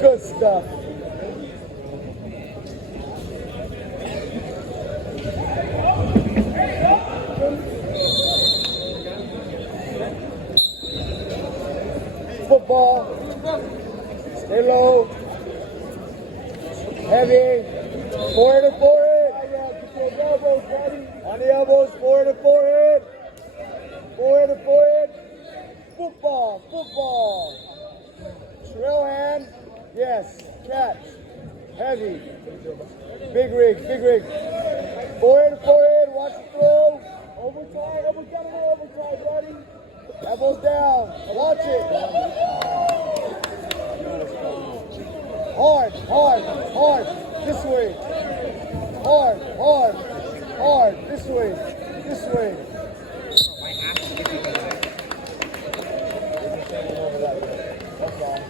Good stuff. Football. Stay low. Heavy. Forward and forward. On the elbows, forward and forward. Forward and forward. Football, football. Trail hand. Yes. Catch. Heavy. Big rig, big rig. Forward and forward. Watch the throw. Overtime, overtime, buddy. Elbows down. Watch it. Hard, hard, hard. This way. Hard, hard, hard. This way. This way. That's all.